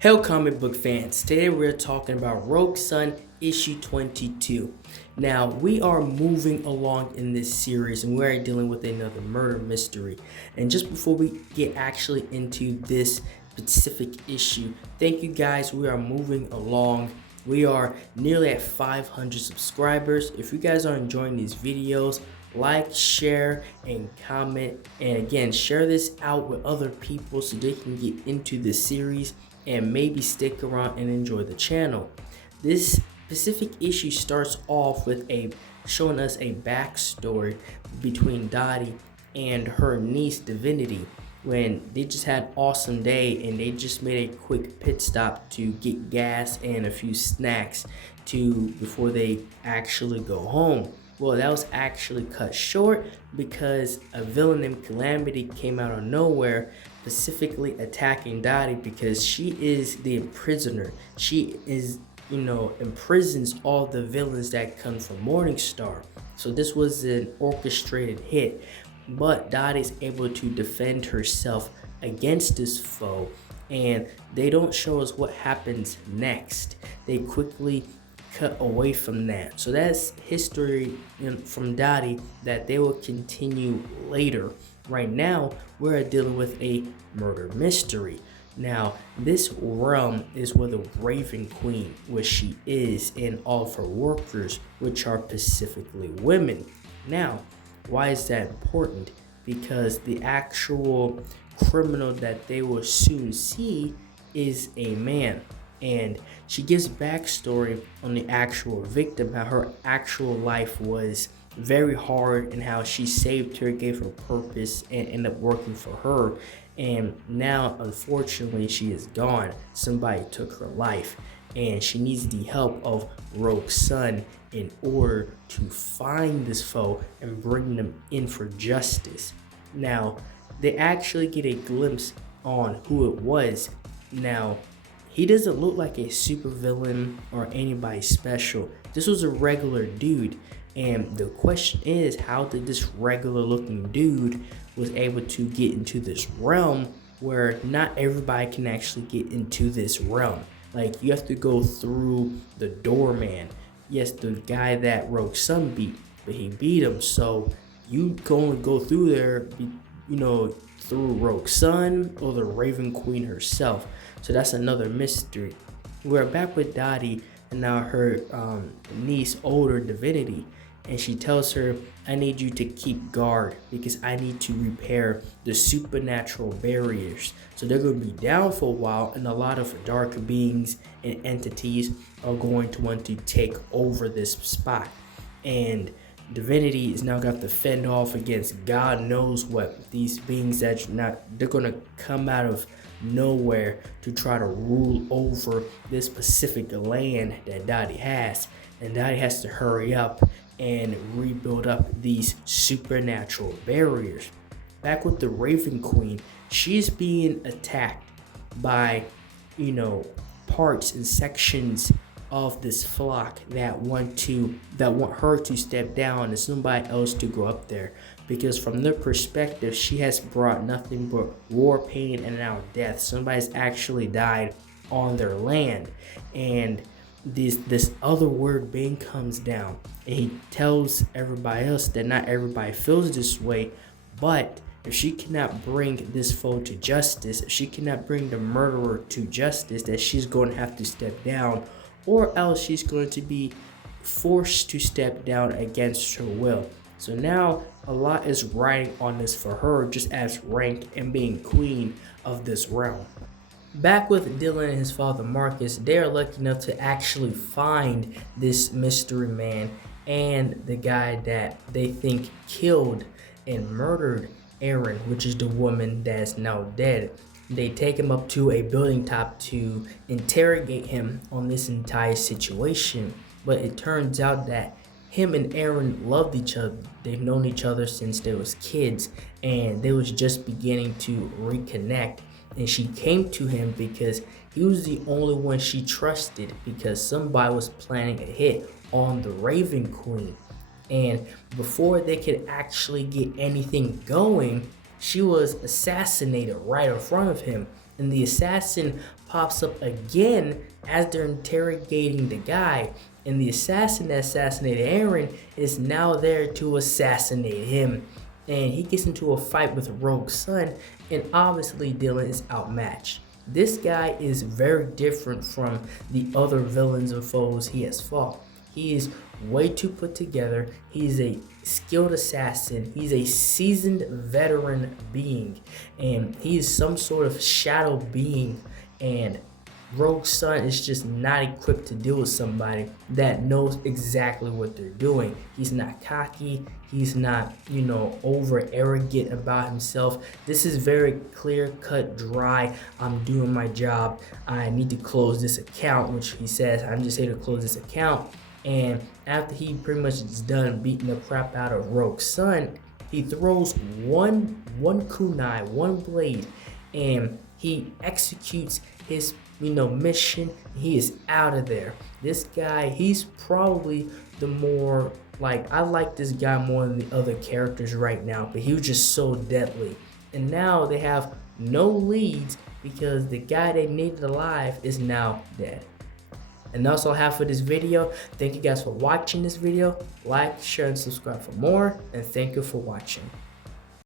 Hello comic book fans, today we're talking about Rogue Sun issue 22. Now we are moving along in this series and we're dealing with another murder mystery. And just before we get actually into this specific issue, thank you guys, we are moving along. We are nearly at 500 subscribers. If you guys are enjoying these videos, like, share, and comment. And again, share this out with other people so they can get into the series and maybe stick around and enjoy the channel. This specific issue starts off with showing us a backstory between Dottie and her niece Divinity when they just had an awesome day and they just made a quick pit stop to get gas and a few snacks before they actually go home. Well, that was actually cut short because a villain named Calamity came out of nowhere, specifically attacking Dottie because she is the imprisoner. She is, imprisons all the villains that come from Morningstar. So this was an orchestrated hit, but Dottie's able to defend herself against this foe, and they don't show us what happens next. They quickly cut away from that. So that's history from Dottie that they will continue later. Right now, we're dealing with a murder mystery. Now, this realm is where the Raven Queen, where she is, and all of her workers, which are specifically women. Now, why is that important? Because the actual criminal that they will soon see is a man. And she gives backstory on the actual victim, how her actual life was very hard and how she saved her, gave her purpose, and ended up working for her. And now, unfortunately, she is gone. Somebody took her life, and she needs the help of Rogue Sun in order to find this foe and bring them in for justice. Now, they actually get a glimpse on who it was. Now, he doesn't look like a supervillain or anybody special. This was a regular dude. And the question is, how did this regular looking dude was able to get into this realm where not everybody can actually get into this realm? Like, you have to go through the doorman. Yes, the guy that Rogue Sun beat, but he beat him. So you can only go through there, through Rogue Sun or the Raven Queen herself. So that's another mystery. We're back with Dottie and now her niece, older Divinity, and she tells her, I need you to keep guard because I need to repair the supernatural barriers. So they're going to be down for a while, and a lot of dark beings and entities are going to want to take over this spot. And Divinity is now got to fend off against God knows what. These beings they're gonna come out of nowhere to try to rule over this specific land that Dottie has. And Dottie has to hurry up and rebuild up these supernatural barriers. Back with the Raven Queen, she's being attacked by, parts and sections of this flock that want her to step down and somebody else to go up there, because from their perspective she has brought nothing but war, pain, and now death. Somebody's actually died on their land, and this other word being comes down and he tells everybody else that not everybody feels this way, but if she cannot bring this foe to justice, if she cannot bring the murderer to justice, that she's going to have to step down, or else she's going to be forced to step down against her will. So now a lot is riding on this for her, just as rank and being queen of this realm. Back with Dylan and his father Marcus, they are lucky enough to actually find this mystery man and the guy that they think killed and murdered Erin, which is the woman that's now dead. They take him up to a building top to interrogate him on this entire situation. But it turns out that him and Erin loved each other. They've known each other since they was kids, and they was just beginning to reconnect. And she came to him because he was the only one she trusted, because somebody was planning a hit on the Raven Queen. And before they could actually get anything going, she was assassinated right in front of him. And the assassin pops up again as they're interrogating the guy, and the assassin that assassinated Eren is now there to assassinate him. And he gets into a fight with Rogue Sun, and obviously Dylan is outmatched. This guy is very different from the other villains and foes he has fought. He is way too put together. He's a skilled assassin. He's a seasoned veteran being, and he is some sort of shadow being, and Rogue Sun is just not equipped to deal with somebody that knows exactly what they're doing. He's not cocky. He's not, over arrogant about himself. This is very clear cut, dry. I'm doing my job. I need to close this account, which he says, I'm just here to close this account. And after he pretty much is done beating the crap out of Rogue Sun, he throws one kunai, one blade, and he executes his mission. He is out of there. This guy, he's probably the more, I like this guy more than the other characters right now, but he was just so deadly. And now they have no leads because the guy they needed alive is now dead. And that's all I have for this video. Thank you guys for watching this video. Like, share, and subscribe for more. And thank you for watching.